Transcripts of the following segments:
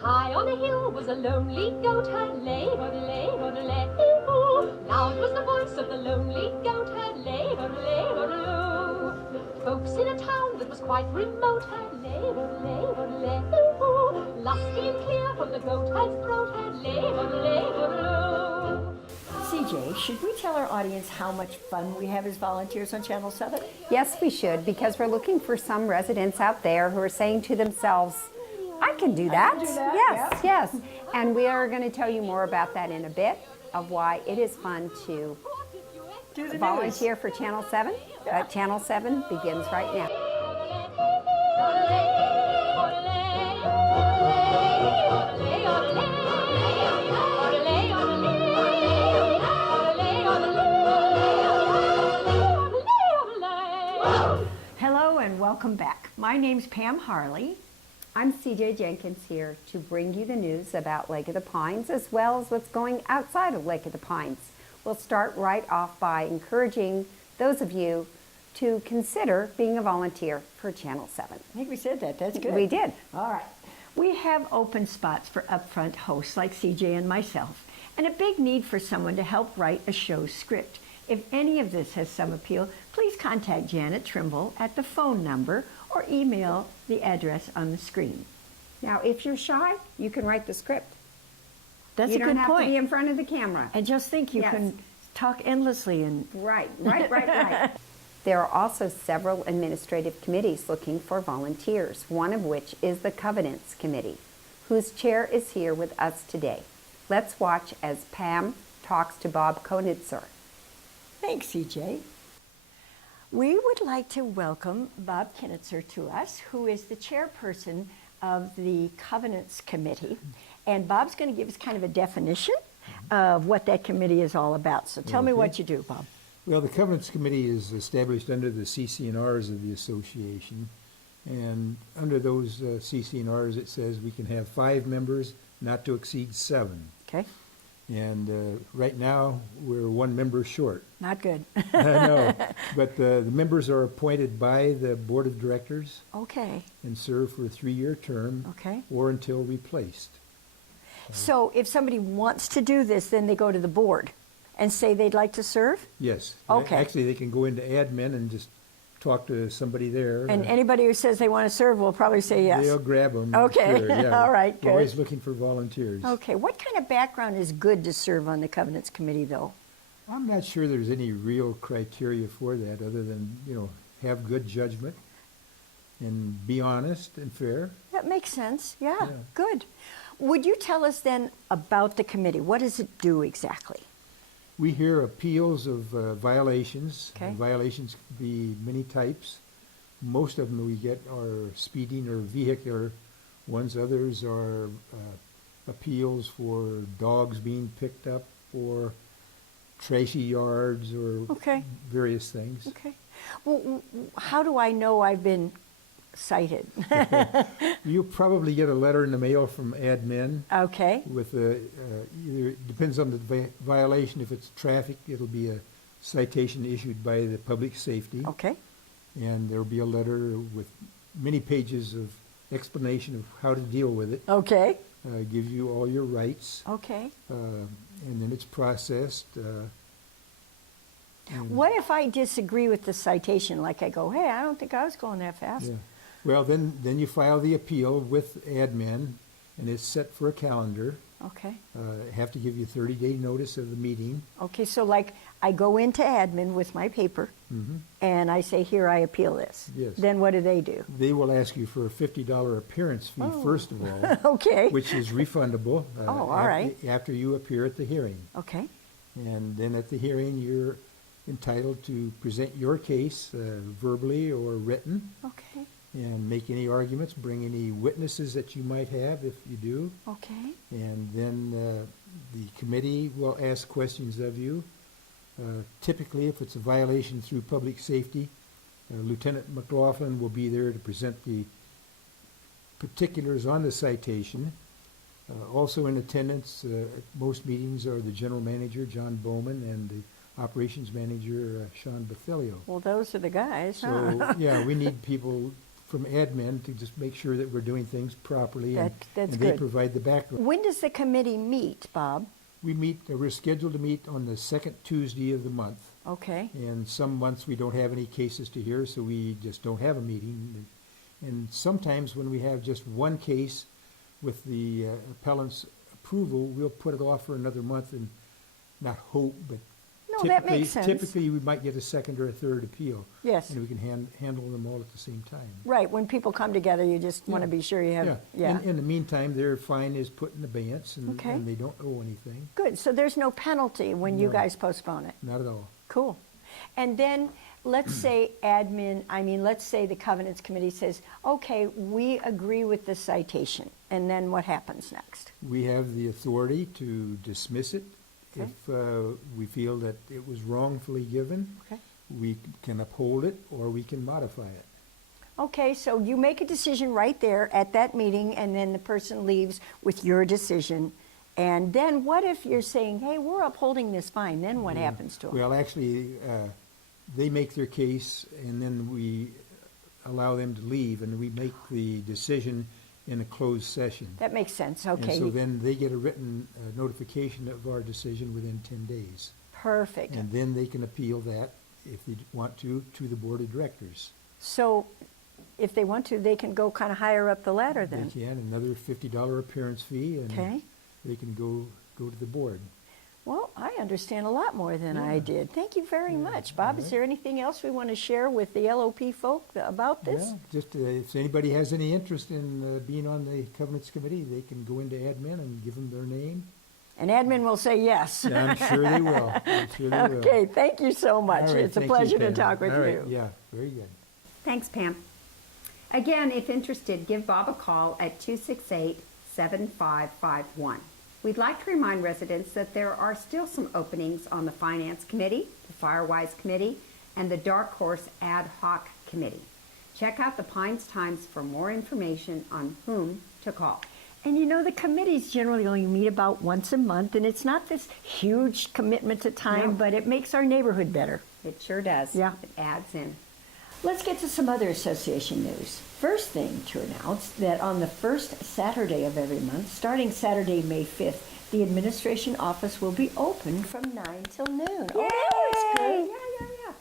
High on a hill was a lonely goat herd, lay-o-de-lay, o-de-lay, ooh. Loud was the voice of the lonely goat herd, lay-o-de-lay, o-de-loo. Folks in a town that was quite remote heard, lay-o-de-lay, o-de-lay, ooh. Lusty and clear from the goat herd's throat heard, lay-o-de-lay, o-de-loo. CJ, should we tell our audience how much fun we have as volunteers on Channel 7? Yes, we should, because we're looking for some residents out there who are saying to themselves, I can do that. Yes, yes. And we are going to tell you more about that in a bit, of why it is fun to volunteer for Channel 7. Channel 7 begins right now. Hello and welcome back. My name's Pam Harley. I'm CJ Jenkins here to bring you the news about Lake of the Pines, as well as what's going outside of Lake of the Pines. We'll start right off by encouraging those of you to consider being a volunteer for Channel 7. I think we said that. That's good. We did. All right. We have open spots for upfront hosts like CJ and myself, and a big need for someone to help write a show's script. If any of this has some appeal, please contact Janet Trimble at the phone number or email the address on the screen. Now, if you're shy, you can write the script. That's you a good don't have point. to be in front of the camera. And just think, you can talk endlessly and Right. There are also several administrative committees looking for volunteers, one of which is the Covenants Committee, whose chair is here with us today. Let's watch as Pam talks to Bob Konitzer. Thanks, CJ. We would like to welcome Bob Konitzer to us, who is the chairperson of the Covenants Committee. And Bob's going to give us kind of a definition of what that committee is all about. So tell me what you do, Bob. Well, the Covenants Committee is established under the CC&Rs of the association. And under those CC&Rs, it says we can have 5 members, not to exceed 7. Okay. And right now, we're 1 member short. Not good. I know. But the members are appointed by the board of directors Okay. and serve for a 3-year term Okay. or until replaced. So if somebody wants to do this, then they go to the board and say they'd like to serve? Yes. Okay. Actually, they can go into admin and just talk to somebody there. And anybody who says they want to serve will probably say yes. They'll grab them. Okay. Sure, yeah. All right, We're always good. looking for volunteers. Okay. What kind of background is good to serve on the Covenants Committee, though? I'm not sure there's any real criteria for that other than, have good judgment and be honest and fair. That makes sense. Yeah, Yeah. good. Would you tell us then about the committee? What does it do exactly? We hear appeals of violations. Okay. And violations can be many types. Most of them we get are speeding or vehicular ones. Others are appeals for dogs being picked up or trashy yards or Okay. various things. Okay. Well, how do I know I've been cited? You'll probably get a letter in the mail from admin Okay. with either, it depends on the violation. If it's traffic, it'll be a citation issued by the public safety. Okay. And there'll be a letter with many pages of explanation of how to deal with it. Okay. Gives you all your rights, Okay. and then it's processed. What if I disagree with the citation? Like I go, hey, I don't think I was going that fast. Yeah. Well, then you file the appeal with admin, and it's set for a calendar. Okay. Have to give you 30-day notice of the meeting. Okay, so like I go into admin with my paper and I say, here, I appeal this. Yes. Then what do they do? They will ask you for a $50 appearance fee, first of all, Okay. which is refundable Oh, all right. after you appear at the hearing. Okay. And then at the hearing, you're entitled to present your case verbally or written Okay. and make any arguments, bring any witnesses that you might have if you do. Okay. And then the committee will ask questions of you. Typically, if it's a violation through public safety, Lieutenant McLaughlin will be there to present the particulars on the citation. Also in attendance at most meetings are the general manager, John Bowman, and the operations manager, Sean Bethelio. Well, those are the guys, huh? So, yeah, we need people from admin to just make sure that we're doing things properly. That's and they good. provide the background. When does the committee meet, Bob? We're scheduled to meet on the second Tuesday of the month. Okay. And some months we don't have any cases to hear, so we just don't have a meeting. And sometimes when we have just one case with the appellant's approval, we'll put it off for another month and not hope, but No, that makes sense. typically we might get a second or a third appeal. Yes. And we can handle them all at the same time. Right, when people come together, you just want to Yeah. be sure you have, yeah. In the meantime, their fine is put in abeyance and Okay. and they don't owe anything, Good, so there's no penalty when you No. guys postpone it. not at all. Cool. And then, let's say let's say the Covenants Committee says, okay, we agree with the citation, and then what happens next? We have the authority to dismiss it Okay. if we feel that it was wrongfully given. Okay. We can uphold it or we can modify it. Okay, so you make a decision right there at that meeting, and then the person leaves with your decision. And then what if you're saying, hey, we're upholding this fine, then what happens to them? Well, actually, they make their case and then we allow them to leave and we make the decision in a closed session. That makes sense, And okay. so then they get a written notification of our decision within 10 days. Perfect. And then they can appeal that, if they want to the Board of Directors. So if they want to, they can go kind of higher up the ladder They then? can, another $50 appearance fee, Okay. and they can go to the board. Well, I understand a lot more than I Yeah. did. Thank you very much. Bob, is right. there anything else we want to share with the LOP folk about this? Yeah, just if anybody has any interest in being on the Covenants Committee, they can go into admin and give them their name. And admin will say yes. And I'm sure they will. I'm sure they will. Okay, thank you so much. All right, It's a thank you, pleasure to Pam. talk with All right, you. yeah, very good. Thanks, Pam. Again, if interested, give Bob a call at 268-7551. We'd like to remind residents that there are still some openings on the Finance Committee, the Firewise Committee, and the Dark Horse Ad Hoc Committee. Check out the Pines Times for more information on whom to call. And you know, the committees generally only meet about once a month, and it's not this huge commitment to time, No. but it makes our neighborhood better. It sure does. Yeah. It adds in. Let's get to some other association news. First thing to announce that on the first Saturday of every month, starting Saturday, May 5th, the administration office will be open from 9 till noon. Oh, that's good. Yeah.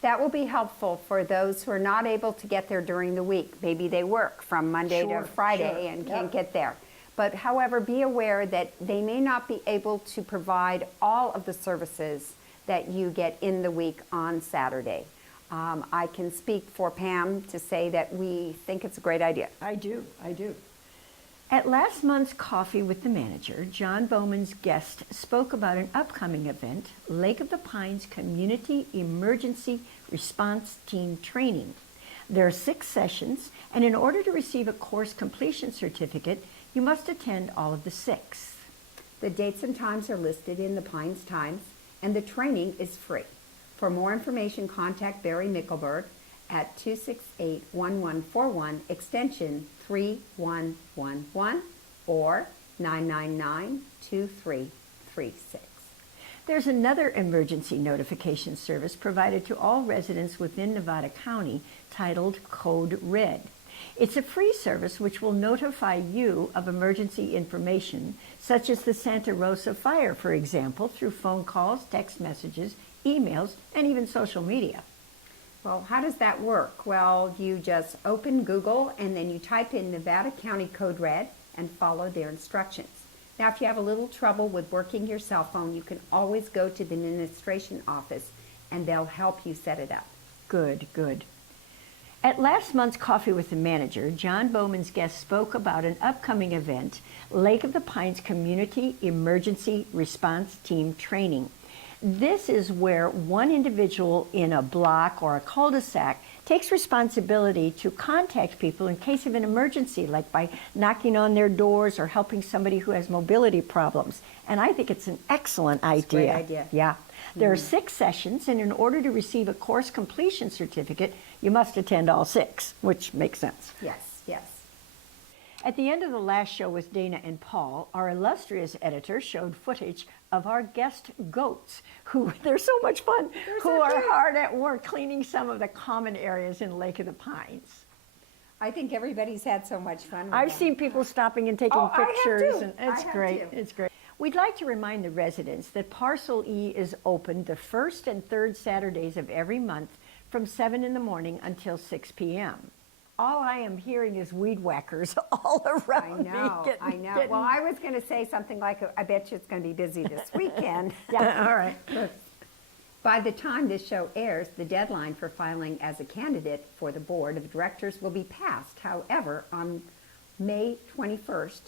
That will be helpful for those who are not able to get there during the week. Maybe they work from Monday Sure, to Friday sure. and Yep. can't get there. But however, be aware that they may not be able to provide all of the services that you get in the week on Saturday. I can speak for Pam to say that we think it's a great idea. I do. At last month's Coffee with the Manager, John Bowman's guest spoke about an upcoming event, Lake of the Pines Community Emergency Response Team Training. There are 6 sessions, and in order to receive a course completion certificate, you must attend all of the 6. The dates and times are listed in the Pines Times, and the training is free. For more information, contact Barry Mickelberg at 268-1141, extension 3111, or 999-2336. There's another emergency notification service provided to all residents within Nevada County titled Code Red. It's a free service which will notify you of emergency information, such as the Santa Rosa fire, for example, through phone calls, text messages, emails, and even social media. Well, how does that work? Well, you just open Google and then you type in Nevada County Code Red and follow their instructions. Now, if you have a little trouble with working your cell phone, you can always go to the administration office and they'll help you set it up. Good. At last month's Coffee with the Manager, John Bowman's guest spoke about an upcoming event, Lake of the Pines Community Emergency Response Team Training. This is where one individual in a block or a cul-de-sac takes responsibility to contact people in case of an emergency, like by knocking on their doors or helping somebody who has mobility problems. And I think it's an excellent idea. a great idea. Yeah. There are 6 sessions, and in order to receive a course completion certificate, you must attend all 6, which makes sense. Yes. At the end of the last show with Dana and Paul, our illustrious editor showed footage of our guest goats, who, they're so much fun, who are hard at work cleaning some of the common areas in Lake of the Pines. I think everybody's had so much fun with I've them. seen people stopping and taking Oh, I have pictures, too. and it's I have great. too. It's great. We'd like to remind the residents that Parcel E is open the first and third Saturdays of every month from 7 in the morning until 6 p.m. All I am hearing is weed whackers all I around know, me. I know. Well, I was going to say something like, I bet you it's going to be busy this weekend. Yeah, all right. By the time this show airs, the deadline for filing as a candidate for the board of directors will be passed. However, on May 21st,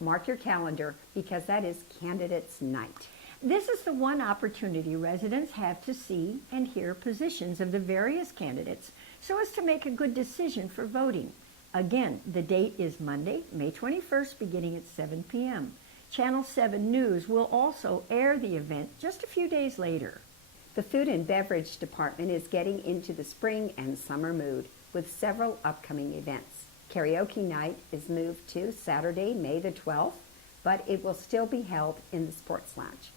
mark your calendar because that is candidates night. This is the one opportunity residents have to see and hear positions of the various candidates so as to make a good decision for voting. Again, the date is Monday, May 21st, beginning at 7 p.m. Channel 7 News will also air the event just a few days later. The food and beverage department is getting into the spring and summer mood with several upcoming events. Karaoke night is moved to Saturday, May the 12th, but it will still be held in the Sports Lounge.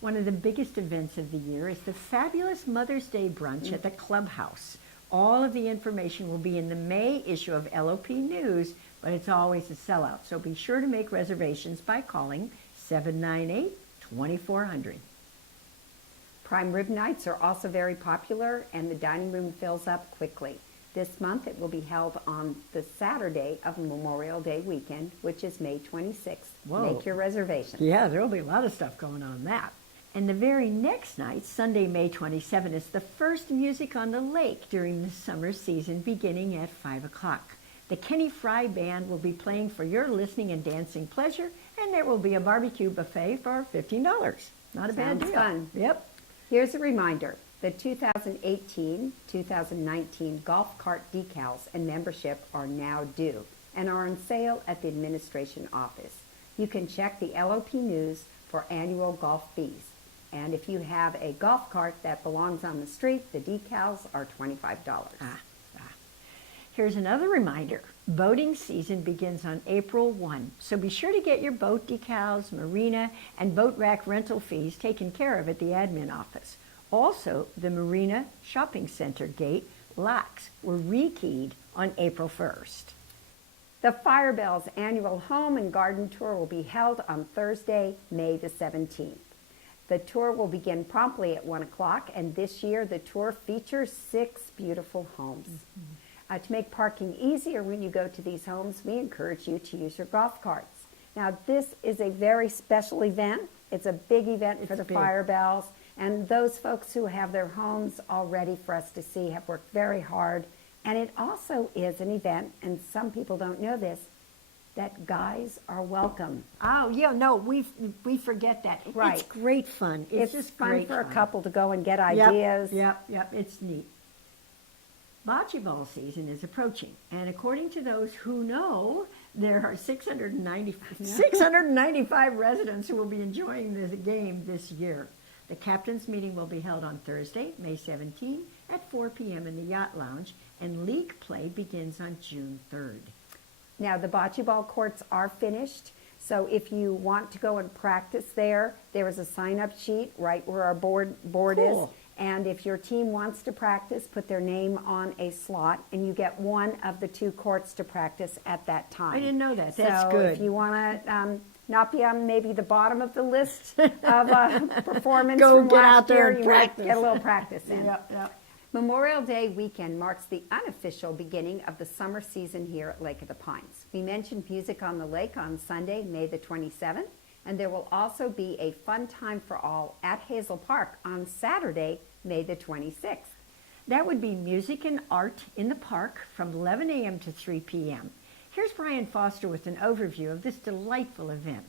One of the biggest events of the year is the fabulous Mother's Day brunch at the Clubhouse. All of the information will be in the May issue of LOP News, but it's always a sellout, so be sure to make reservations by calling 798-2400. Prime rib nights are also very popular and the dining room fills up quickly. This month it will be held on the Saturday of Memorial Day weekend, which is May 26th. Whoa. Make your reservation. Yeah, there will be a lot of stuff going on that. And the very next night, Sunday, May 27, is the first Music on the Lake during the summer season, beginning at 5 o'clock. The Kenny Fry Band will be playing for your listening and dancing pleasure, and there will be a barbecue buffet for $15. Not a bad Sounds deal. fun. Yep. Here's a reminder. The 2018-2019 golf cart decals and membership are now due and are on sale at the administration office. You can check the LOP News for annual golf fees. And if you have a golf cart that belongs on the street, the decals are $25. Here's another reminder. Boating season begins on April 1, so be sure to get your boat decals, marina, and boat rack rental fees taken care of at the admin office. Also, the Marina Shopping Center gate locks were rekeyed on April 1st. The Fire Bells annual home and garden tour will be held on Thursday, May the 17th. The tour will begin promptly at 1 o'clock, and this year the tour features 6 beautiful homes. To make parking easier when you go to these homes, we encourage you to use your golf carts. Now, this is a very special event. It's a big event for the big. Fire Bells, and those folks who have their homes all ready for us to see have worked very hard. And it also is an event, and some people don't know this, that guys are welcome. Oh, yeah, no, we forget that. Right. It's great fun. It's just fun great for fun. a couple to go and get Yep, ideas. Yep, it's neat. Bocce ball season is approaching, and according to those who know, there are 695 residents who will be enjoying the game this year. The captain's meeting will be held on Thursday, May 17, at 4 p.m. in the Yacht Lounge, and league play begins on June 3rd. Now, the bocce ball courts are finished, so if you want to go and practice there, there is a sign-up sheet right where our board is. Cool. And if your team wants to practice, put their name on a slot, and you get one of the 2 courts to practice at that time. I didn't know that. That's so good. if you want to not be on maybe the bottom of the list of performance Go from get last out there year, and you might practice. get a little practice in. Yep. Memorial Day weekend marks the unofficial beginning of the summer season here at Lake of the Pines. We mentioned Music on the Lake on Sunday, May the 27th, and there will also be a fun time for all at Hazel Park on Saturday, May the 26th. That would be music and art in the park from 11 a.m. to 3 p.m. Here's Brian Foster with an overview of this delightful event.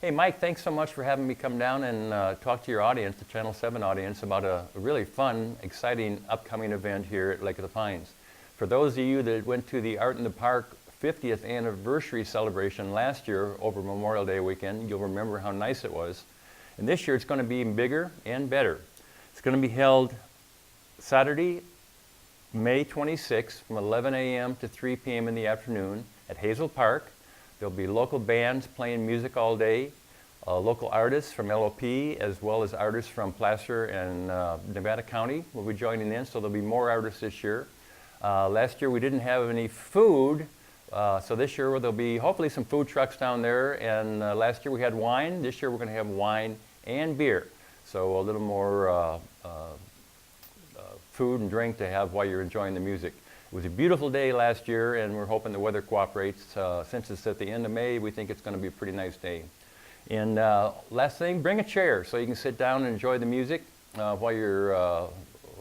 Hey, Mike, thanks so much for having me come down and talk to your audience, the Channel 7 audience, about a really fun, exciting, upcoming event here at Lake of the Pines. For those of you that went to the Art in the Park 50th anniversary celebration last year over Memorial Day weekend, you'll remember how nice it was. And this year it's going to be even bigger and better. It's going to be held Saturday, May 26th from 11 a.m. to 3 p.m. in the afternoon, at Hazel Park. There'll be local bands playing music all day, local artists from LOP, as well as artists from Placer and Nevada County will be joining in, so there'll be more artists this year. Last year we didn't have any food, so this year there'll be hopefully some food trucks down there, and last year we had wine. This year we're going to have wine and beer, so a little more food and drink to have while you're enjoying the music. It was a beautiful day last year, and we're hoping the weather cooperates. Since it's at the end of May, we think it's going to be a pretty nice day. And last thing, bring a chair so you can sit down and enjoy the music while you're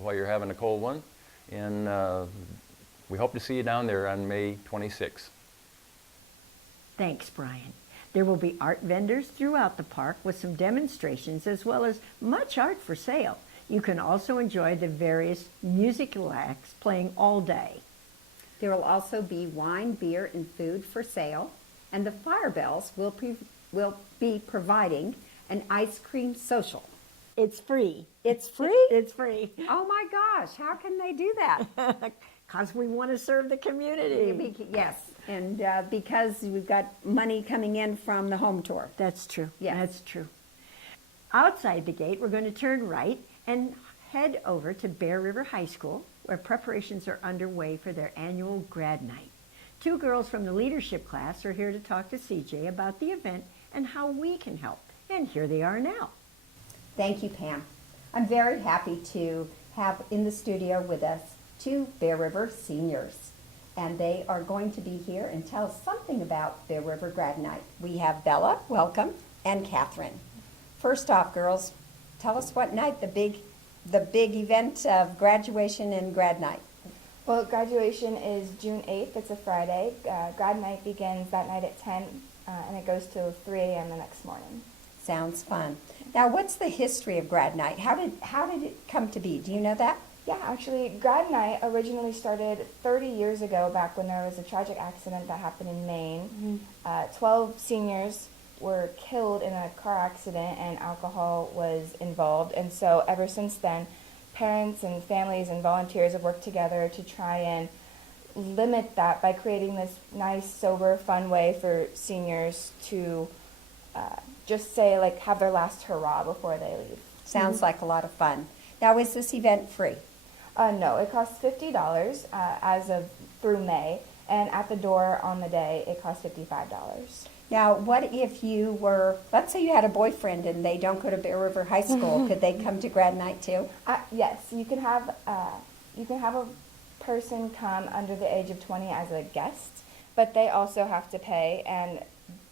having a cold one. And we hope to see you down there on May 26th. Thanks, Brian. There will be art vendors throughout the park with some demonstrations as well as much art for sale. You can also enjoy the various musical acts playing all day. There will also be wine, beer, and food for sale, and the Fire Bells will be providing an ice cream social. It's free. It's free? It's free. Oh my gosh, how can they do that? Because we want to serve the community. Yes, and because we've got money coming in from the home tour. That's true. Yes. That's true. Outside the gate, we're going to turn right and head over to Bear River High School, where preparations are underway for their annual grad night. 2 girls from the leadership class are here to talk to CJ about the event and how we can help. And here they are now. Thank you, Pam. I'm very happy to have in the studio with us 2 Bear River seniors. And they are going to be here and tell us something about Bear River Grad Night. We have Bella, welcome, and Catherine. First off, girls, tell us what night the big event of graduation and grad night. Well, graduation is June 8th. It's a Friday. Grad night begins that night at 10, and it goes till 3 a.m. the next morning. Sounds fun. Now, what's the history of grad night? How did it come to be? Do you know that? Yeah, actually, grad night originally started 30 years ago, back when there was a tragic accident that happened in Maine. 12 seniors were killed in a car accident, and alcohol was involved. And so ever since then, parents and families and volunteers have worked together to try and limit that by creating this nice, sober, fun way for seniors to just say, like, have their last hurrah before they leave. Sounds like a lot of fun. Now, is this event free? No, it costs $50 as of through May, and at the door on the day, it costs $55. Now, what if you were, let's say you had a boyfriend and they don't go to Bear River High School, could they come to grad night too? Yes, you can have a person come under the age of 20 as a guest, but they also have to pay, and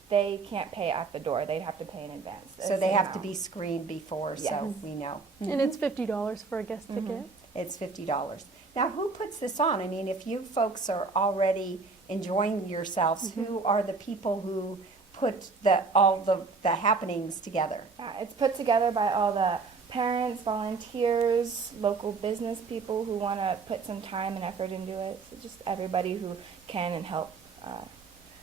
they can't pay at the door. They'd have to pay in advance. So they have to be screened before, so Yes. we know. And it's $50 for a guest ticket. It's $50. Now, who puts this on? I mean, if you folks are already enjoying yourselves, who are the people who put all the happenings together? It's put together by all the parents, volunteers, local business people who want to put some time and effort into it. So just everybody who can and help.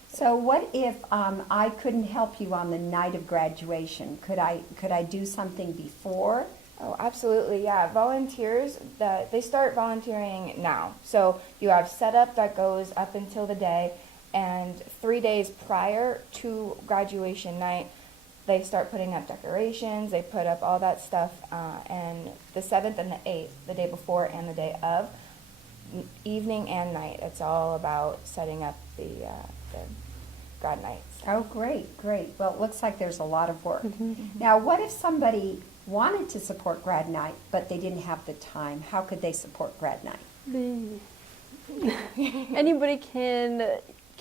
So what if I couldn't help you on the night of graduation? Could I do something before? Oh, absolutely, yeah. Volunteers, they start volunteering now. So you have setup that goes up until the day, and 3 days prior to graduation night, they start putting up decorations, they put up all that stuff, and the 7th and the 8th, the day before and the day of, evening and night, it's all about setting up the grad nights. Oh, great, great. Well, it looks like there's a lot of work. Now, what if somebody wanted to support grad night, but they didn't have the time? How could they support grad night? Anybody can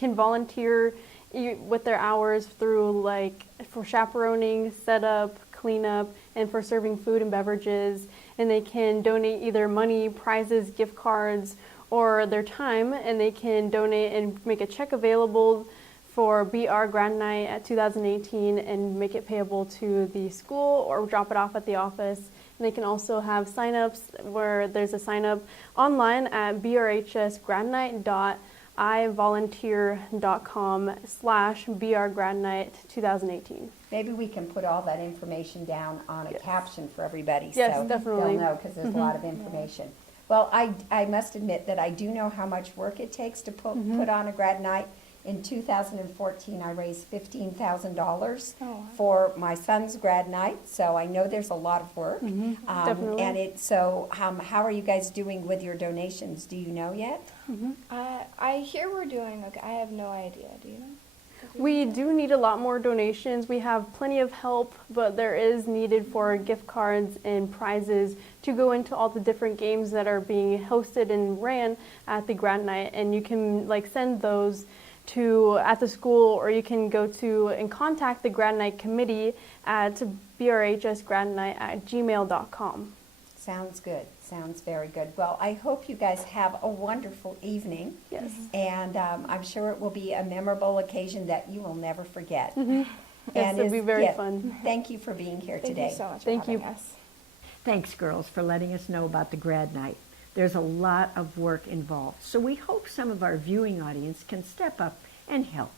volunteer with their hours through, like, for chaperoning, setup, cleanup, and for serving food and beverages. And they can donate either money, prizes, gift cards, or their time, and they can donate and make a check available for BR Grad Night at 2018 and make it payable to the school or drop it off at the office. And they can also have sign-ups where there's a sign-up online at brhsgradnight.ivolunteer.com/brgradnight 2018. Maybe we can put all that information down on a caption for everybody. Yes, so definitely. They'll know, because there's a lot of information. Well, I must admit that I do know how much work it takes to put on a grad night. In 2014, I raised $15,000 Oh, wow. for my son's grad night, so I know there's a lot of work. Definitely. And how are you guys doing with your donations? Do you know yet? I hear we're doing okay. I have no idea. Do you know? We do need a lot more donations. We have plenty of help, but there is needed for gift cards and prizes to go into all the different games that are being hosted and ran at the grad night. And you can send those to at the school, or you can go to and contact the grad night committee at brhsgradnight@gmail.com. Sounds good. Sounds very good. Well, I hope you guys have a wonderful evening. Yes. And I'm sure it will be a memorable occasion that you will never forget. Yes, it'll be very fun. Thank you for being here Thank today. you so much Thank for you. having us. Thanks, girls, for letting us know about the grad night. There's a lot of work involved, so we hope some of our viewing audience can step up and help.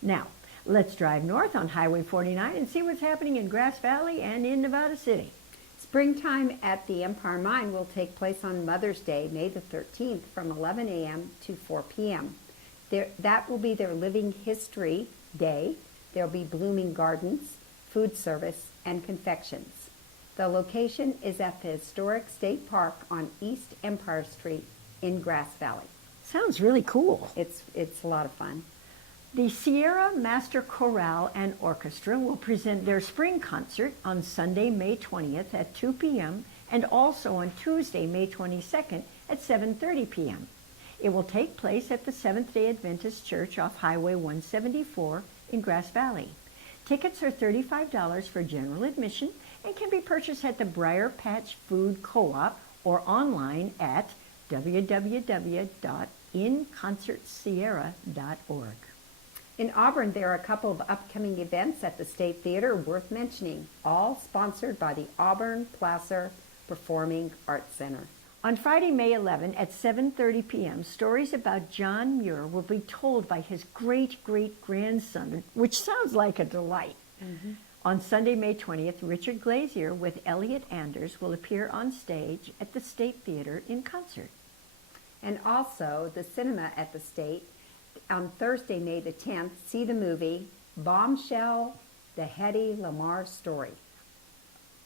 Now, let's drive north on Highway 49 and see what's happening in Grass Valley and in Nevada City. Springtime at the Empire Mine will take place on Mother's Day, May the 13th, from 11 a.m. to 4 p.m. That will be their Living History Day. There'll be blooming gardens, food service, and confections. The location is at the Historic State Park on East Empire Street in Grass Valley. Sounds really cool. It's a lot of fun. The Sierra Master Chorale and Orchestra will present their spring concert on Sunday, May 20th at 2 p.m. and also on Tuesday, May 22nd at 7:30 p.m. It will take place at the Seventh-day Adventist Church off Highway 174 in Grass Valley. Tickets are $35 for general admission and can be purchased at the Briar Patch Food Co-op or online at www.inconcertsierra.org. In Auburn, there are a couple of upcoming events at the State Theater worth mentioning, all sponsored by the Auburn Placer Performing Arts Center. On Friday, May 11 at 7:30 p.m., stories about John Muir will be told by his great-great-grandson, which sounds like a delight. On Sunday, May 20th, Richard Glazier with Elliot Anders will appear on stage at the State Theater in concert. And also, the cinema at the State, on Thursday, May the 10th, see the movie Bombshell, the Hedy Lamarr Story.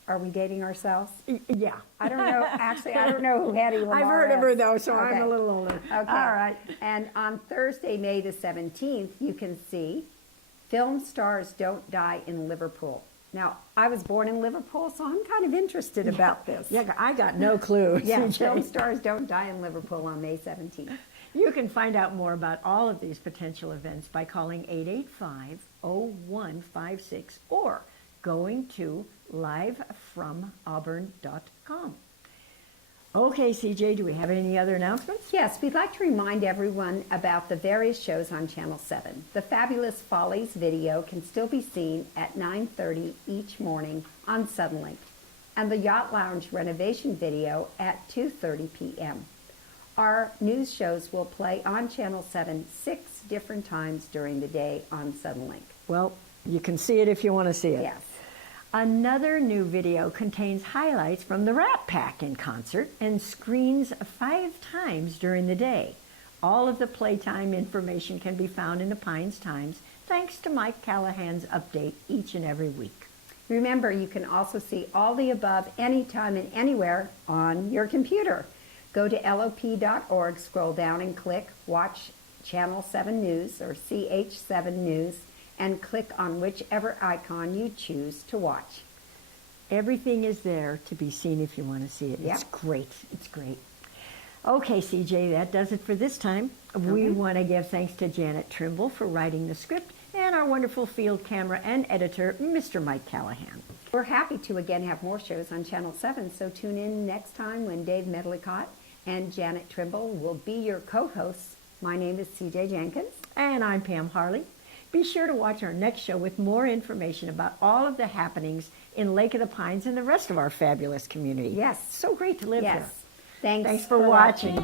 Are we dating ourselves? Yeah. I don't know. Actually, I don't know who Hedy Lamarr is. I've heard of her, though, so I'm Okay. a little older. Okay. All right. And on Thursday, May the 17th, you can see Film Stars Don't Die in Liverpool. Now, I was born in Liverpool, so I'm kind of interested about this. Yeah, I got no clue. Yeah, CJ. Film Stars Don't Die in Liverpool on May 17th. You can find out more about all of these potential events by calling 885-0156 or going to livefromauburn.com. Okay, CJ, do we have any other announcements? Yes, we'd like to remind everyone about the various shows on Channel 7. The Fabulous Follies video can still be seen at 9:30 each morning on Suddenlink, and the Yacht Lounge renovation video at 2:30 p.m. Our news shows will play on Channel 7 6 different times during the day on Suddenlink. Well, you can see it if you want to see it. Yes. Another new video contains highlights from the Rat Pack in concert and screens 5 times during the day. All of the playtime information can be found in the Pines Times, thanks to Mike Callahan's update each and every week. Remember, you can also see all the above anytime and anywhere on your computer. Go to lop.org, scroll down and click Watch Channel 7 News or CH7 News, and click on whichever icon you choose to watch. Everything is there to be seen if you want to see it. Yeah. It's great. It's great. Okay, CJ, that does it for this time. We want to give thanks to Janet Trimble for writing the script and our wonderful field camera and editor, Mr. Mike Callahan. We're happy to again have more shows on Channel 7, so tune in next time when Dave Medlicott and Janet Trimble will be your co-hosts. My name is CJ Jenkins. And I'm Pam Harley. Be sure to watch our next show with more information about all of the happenings in Lake of the Pines and the rest of our fabulous community. Yes. So great to live Yes. here. Thanks Thanks for watching. Hey,